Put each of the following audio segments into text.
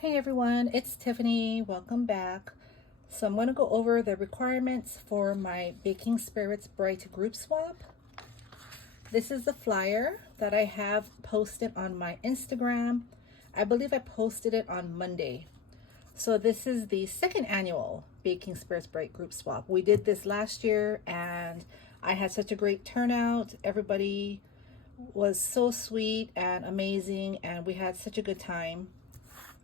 Hey everyone, it's Tiffany. Welcome back. So I'm going to go over the requirements for my Baking Spirits Bright group swap. This is the flyer that I have posted on my Instagram. I believe I posted it on Monday. So this is the second annual Baking Spirits Bright group swap. We did this last year and I had such a great turnout. Everybody was so sweet and amazing and we had such a good time.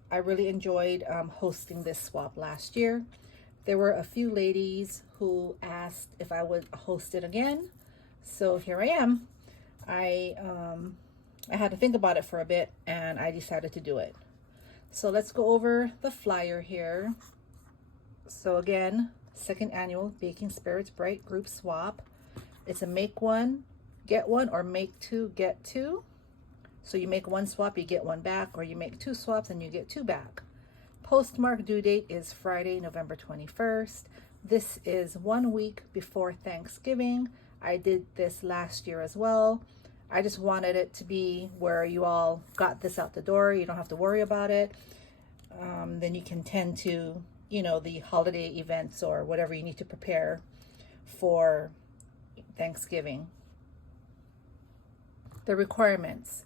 I really enjoyed hosting this swap last year. There were a few ladies who asked if I would host it again. So here I am. I had to think about it for a bit and I decided to do it. So let's go over the flyer here. So again, second annual Baking Spirits Bright group swap. It's a make one, get one, or make two, get two. So you make one swap, you get one back, or you make two swaps and you get two back. Postmark due date is Friday, November 21st. This is 1 week before Thanksgiving. I did this last year as well. I just wanted it to be where you all got this out the door. You don't have to worry about it. Then you can tend to, the holiday events or whatever you need to prepare for Thanksgiving. The requirements.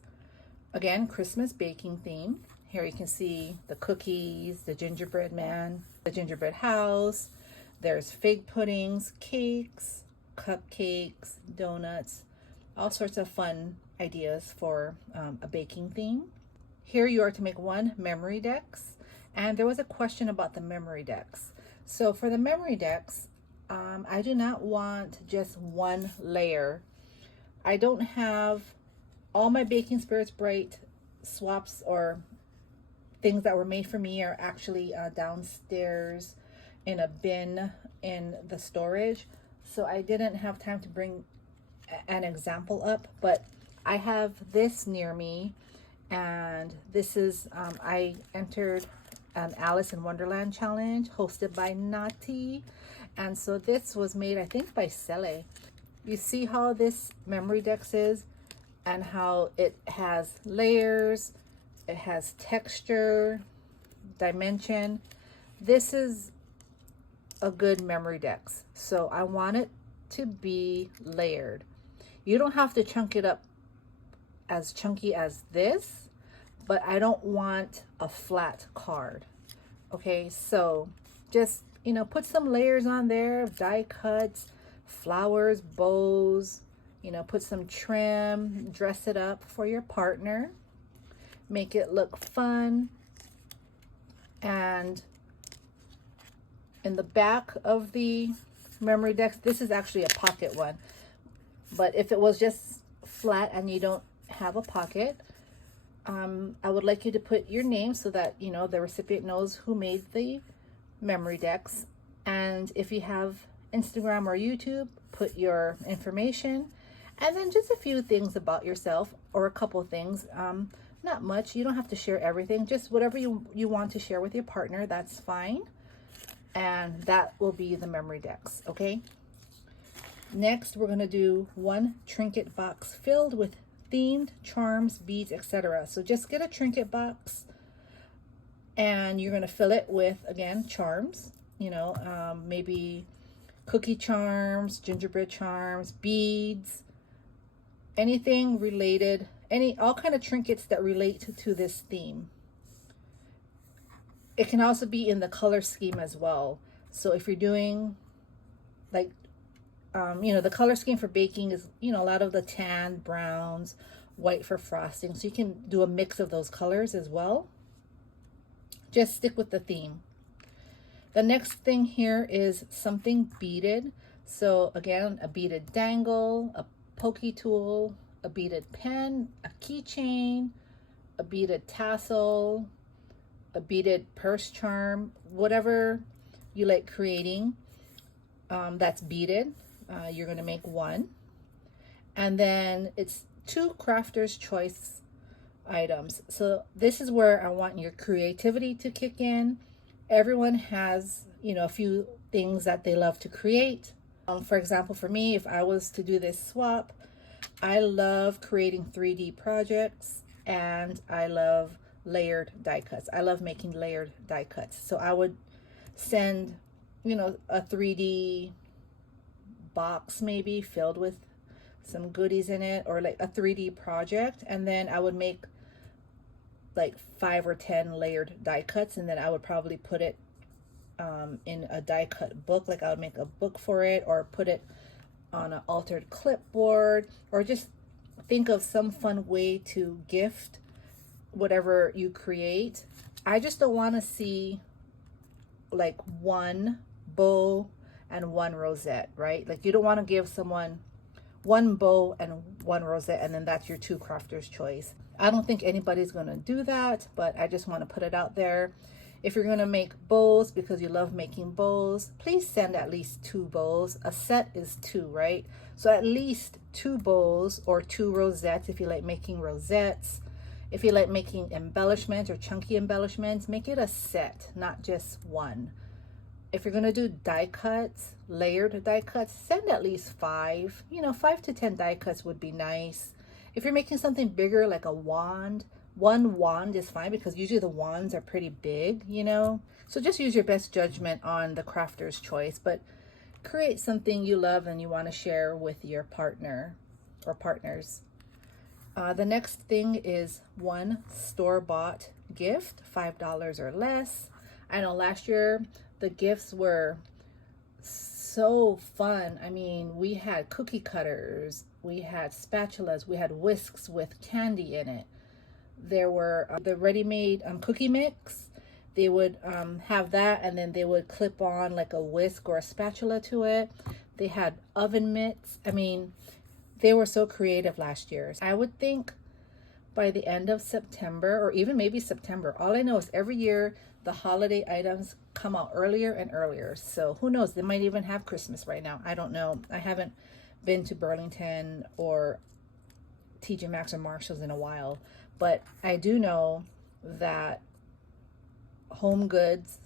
Again, Christmas baking theme. Here you can see the cookies, the gingerbread man, the gingerbread house. There's fig puddings, cakes, cupcakes, donuts, all sorts of fun ideas for a baking theme. Here you are to make one memory decks. And there was a question about the memory decks. So for the memory decks, I do not want just one layer. I don't have all my Baking Spirits Bright swaps or things that were made for me are actually downstairs in a bin in the storage. So I didn't have time to bring an example up, but I have this near me. And this is, I entered an Alice in Wonderland challenge hosted by Nati. And so this was made, I think, by Cele. You see how this memory decks is? And how it has layers, it has texture, dimension. This is a good memory decks. So I want it to be layered. You don't have to chunk it up as chunky as this, but I don't want a flat card. Okay, so just, put some layers on there, die cuts, flowers, bows, put some trim, dress it up for your partner, make it look fun. And in the back of the memory decks, this is actually a pocket one, but if it was just flat and you don't have a pocket, I would like you to put your name so that the recipient knows who made the memory decks. And if you have Instagram or YouTube, put your information. And then just a few things about yourself, or a couple things. Not much. You don't have to share everything. Just whatever you want to share with your partner, that's fine. And that will be the memory decks, okay? Next, we're going to do one trinket box filled with themed charms, beads, etc. So just get a trinket box and you're going to fill it with, again, charms. Maybe cookie charms, gingerbread charms, beads, anything related, all kind of trinkets that relate to this theme. It can also be in the color scheme as well. So if you're doing like, the color scheme for baking is, a lot of the tan, browns, white for frosting. So you can do a mix of those colors as well. Just stick with the theme. The next thing here is something beaded. So again, a beaded dangle, a pokey tool, a beaded pen, a keychain, a beaded tassel, a beaded purse charm, whatever you like creating that's beaded. You're going to make one. And then it's 2 crafter's choice items. So this is where I want your creativity to kick in. Everyone has, a few things that they love to create. For example, for me, if I was to do this swap, I love creating 3D projects and I love layered die cuts. I love making layered die cuts. So I would send, you know, a 3D box maybe filled with some goodies in it, or like a 3D project, and then I would make like 5 or 10 layered die cuts, and then I would probably put it in a die cut book. Like I would make a book for it, or put it on an altered clipboard, or just think of some fun way to gift whatever you create. I just don't want to see like one bow and one rosette, right? Like you don't want to give someone one bow and one rosette and then that's your two crafter's choice. I don't think anybody's going to do that, but I just want to put it out there. If you're going to make bows because you love making bows, please send at least 2 bows. A set is 2, right? So at least 2 bows or 2 rosettes if you like making rosettes. If you like making embellishments or chunky embellishments, make it a set, not just one. If you're going to do die cuts, layered die cuts, send at least 5. You know, 5 to 10 die cuts would be nice. If you're making something bigger like a wand, 1 wand is fine because usually the wands are pretty big, you know. So just use your best judgment on the crafter's choice, but create something you love and you want to share with your partner or partners. The next thing is 1 store-bought gift, $5 or less. I know last year the gifts were so fun. I mean, we had cookie cutters, we had spatulas, we had whisks with candy in it. There were the ready-made cookie mix. They would have that, and then they would clip on like a whisk or a spatula to it. They had oven mitts. I mean, they were so creative last year. I would think by the end of September, or even maybe September, all I know is every year the holiday items come out earlier and earlier. So who knows, they might even have Christmas right now. I don't know. I haven't been to Burlington or TJ Maxx or Marshalls in a while, but I do know that Home Goods,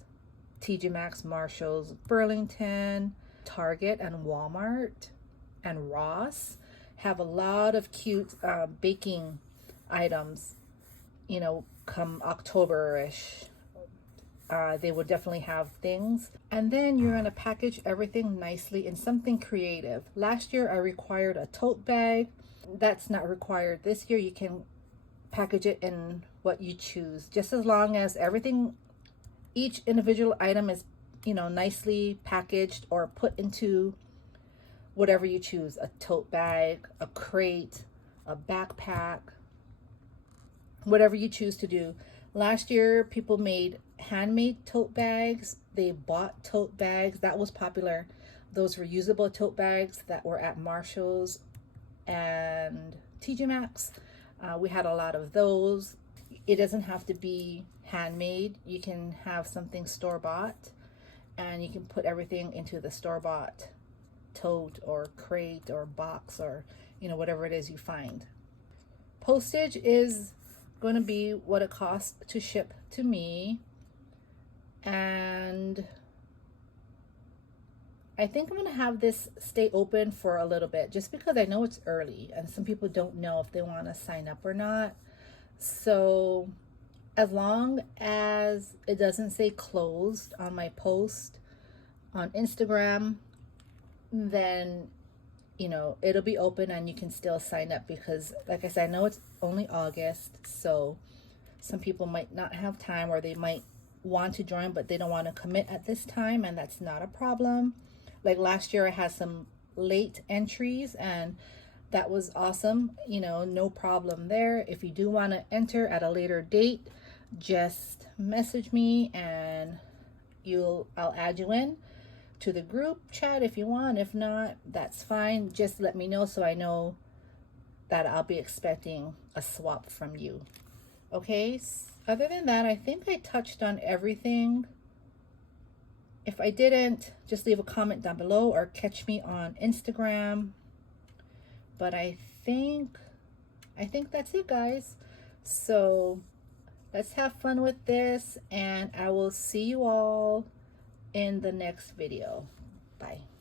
TJ Maxx, Marshalls, Burlington, Target, and Walmart, and Ross have a lot of cute baking items, you know, come October-ish. They would definitely have things. And then you're going to package everything nicely in something creative. Last year I required a tote bag. That's not required this year. You can package it in what you choose, just as long as everything, each individual item is, you know, nicely packaged or put into whatever you choose. A tote bag, a crate, a backpack, whatever you choose to do. Last year people made handmade tote bags. They bought tote bags. That was popular. Those reusable tote bags that were at Marshalls and TJ Maxx. We had a lot of those. It doesn't have to be handmade. You can have something store-bought, and you can put everything into the store-bought tote or crate or box, or, you know, whatever it is you find. Postage is going to be what it costs to ship to me, and I think I'm going to have this stay open for a little bit just because I know it's early and some people don't know if they want to sign up or not. So as long as it doesn't say closed on my post on Instagram, then, you know, it'll be open and you can still sign up, because like I said, I know it's only August, so some people might not have time, or they might want to join but they don't want to commit at this time, and that's not a problem. Like last year I had some late entries and that was awesome, you know, no problem there. If you do want to enter at a later date, just message me and I'll add you in to the group chat if you want. If not, that's fine. Just let me know so I know that I'll be expecting a swap from you. Okay, other than that, I think I touched on everything. If I didn't, just leave a comment down below or catch me on Instagram. But I think that's it, guys. So let's have fun with this, and I will see you all in the next video. Bye.